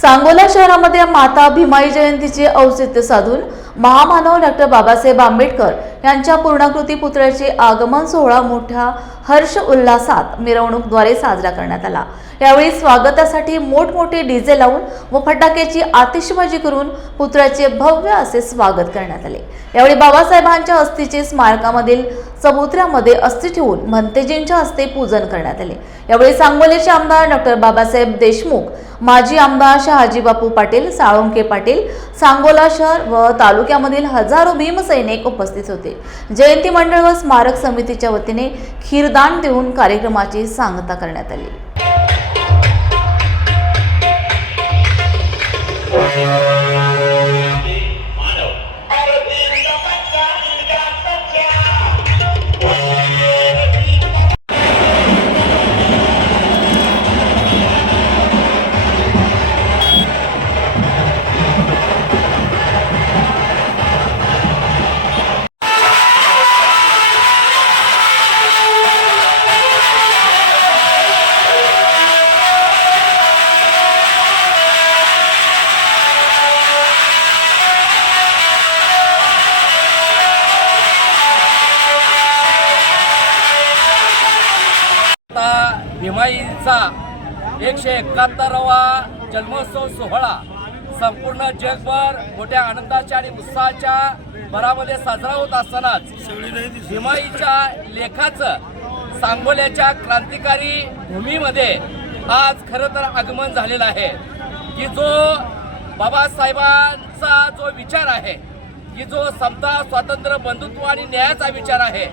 सांगोला शहरामध्ये माता भीमाई जयंतीचे औचित्य साधून महामानव डॉक्टर बाबासाहेब आंबेडकर यांच्या पूर्णाकृती पुतळ्याचे आगमन सोहळा मोठ्या हर्ष उल्हासात मिरवणूकद्वारे साजरा करण्यात आला. यावेळी स्वागतासाठी मोठमोठे डीजे लावून व फटाक्याची आतिषबाजी करून पुतळ्याचे भव्य असे स्वागत करण्यात आले. यावेळी बाबासाहेबांच्या अस्थीचे स्मारकामधील समुद्रामध्ये अस्थी ठेवून भंतेजींच्या हस्ते पूजन करण्यात आले. यावेळी सांगोलेचे आमदार डॉक्टर बाबासाहेब देशमुख माजी आमदार शहाजी बापू पाटील साळुंके पाटील सांगोला शहर व तालुक्यामधील हजारो भीमसैनिक उपस्थित होते. जयंती मंडळ व स्मारक समितीच्या वतीने खीरदान देऊन कार्यक्रमाची सांगता करण्यात आली. Thank you. भीमाईचा एकशे एकाहत्तरावा जन्मोत्सव सोहळा. संपूर्ण जगभर मोठ्या आनंदाच्या आणि उत्साहाच्या भरामध्ये साजरा होत असतानाच हिमाईच्या लेखाचं सांगोल्याच्या क्रांतिकारी भूमीमध्ये आज खरं तर आगमन झालेलं आहे. की जो बाबासाहेबांचा जो विचार आहे की जो समता स्वातंत्र्य बंधुत्व आणि न्यायाचा विचार आहे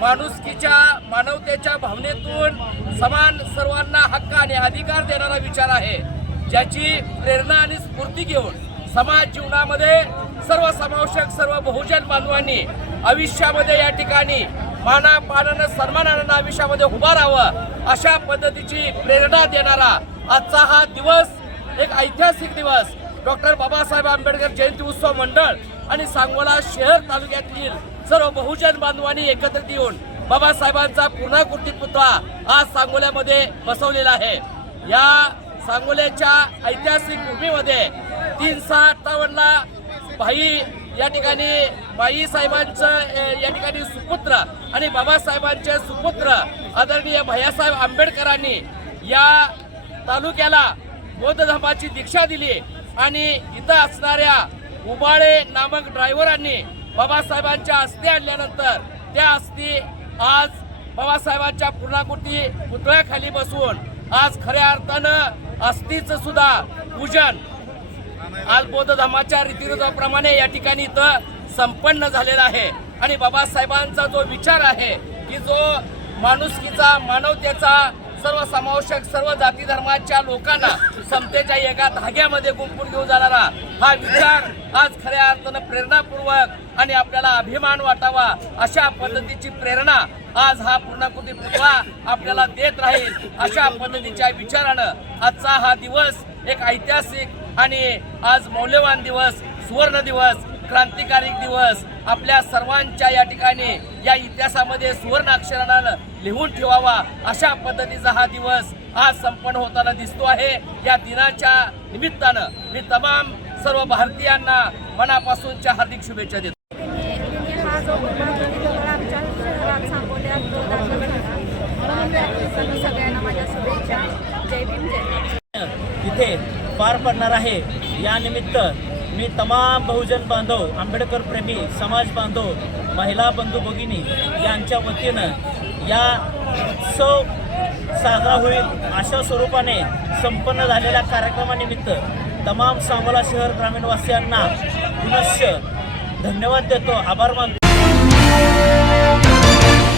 माणुसकीच्या मानवतेच्या भावनेतून समान सर्वांना हक्क आणि अधिकार देणारा विचार आहे ज्याची प्रेरणा आणि स्फूर्ती घेऊन समाज जीवनामध्ये सर्व समावेशक सर्व बहुजन बांधवांनी आयुष्यामध्ये या ठिकाणी माना पानानं सन्मानानं आयुष्यामध्ये उभा राहावं अशा पद्धतीची प्रेरणा देणारा आजचा हा दिवस एक ऐतिहासिक दिवस. डॉक्टर बाबासाहेब आंबेडकर जयंती उत्सव मंडळ आणि सांगोला शहर तालुक्यातील सर्व बहुजन बांधवांनी एकत्रित येऊन बाबासाहेबांचा पूर्णाकृती पुतळा आज सांगोल्यामध्ये बसवलेला आहे. या सांगोल्याच्या ऐतिहासिक भूमीमध्ये तीन सहा अठ्ठावन्नला भाई या ठिकाणी बाई साहेबांचं या ठिकाणी सुपुत्र आणि बाबासाहेबांचे सुपुत्र आदरणीय भैयासाहेब आंबेडकरांनी या तालुक्याला बौद्ध धर्माची दीक्षा दिली आणि इथं असणाऱ्या उबाळे नामक ड्रायव्हरांनी बाबासाहेबांच्या अस्थी आणल्यानंतर त्या अस्थी आज बाबासाहेबांच्या पूर्णाकृती पुतळ्याखाली बसून आज खऱ्या अर्थानं अस्थीचं सुद्धा पूजन आज बौद्ध धर्माच्या रीतिरिवाजाप्रमाणे या ठिकाणी इथं संपन्न झालेला आहे. आणि बाबासाहेबांचा जो विचार आहे की जो माणुसकीचा मानवतेचा सर्व समावेशक सर्व जाती धर्माच्या लोकांना समतेच्या एका धाग्यामध्ये गुंपून घेऊन जाणारा हा विचार आज खऱ्या अर्थानं प्रेरणापूर्वक आणि आपल्याला अभिमान वाटावा अशा पद्धतीची प्रेरणा आज हा पूर्णाकृती पुतळा आपल्याला देत राहील अशा पद्धतीच्या विचारानं आजचा हा दिवस एक ऐतिहासिक आणि आज मौल्यवान दिवस सुवर्ण दिवस क्रांतिकारी दिवस आपल्या सर्वांच्या या ठिकाणी या इतिहासामध्ये सुवर्ण अक्षरानं लिहून ठेवावा अशा पद्धतीचा हा दिवस आज संपन्न होताना दिसतो आहे. या दिनाच्या निमित्तानं मी तमाम सर्व भारतीयांना मनापासूनच्या हार्दिक शुभेच्छा देतो. तिथे इथे पार पडणार आहे. या निमित्त मी तमाम बहुजन बांधव आंबेडकर प्रेमी समाज बांधव महिला बंधू भगिनी यांच्या वतीनं या उत्सव साजरा होईल अशा स्वरूपाने संपन्न झालेल्या कार्यक्रमानिमित्त तमाम सांगोला शहर ग्रामीणवासियांना पुनश्च धन्यवाद देतो आभार मानतो.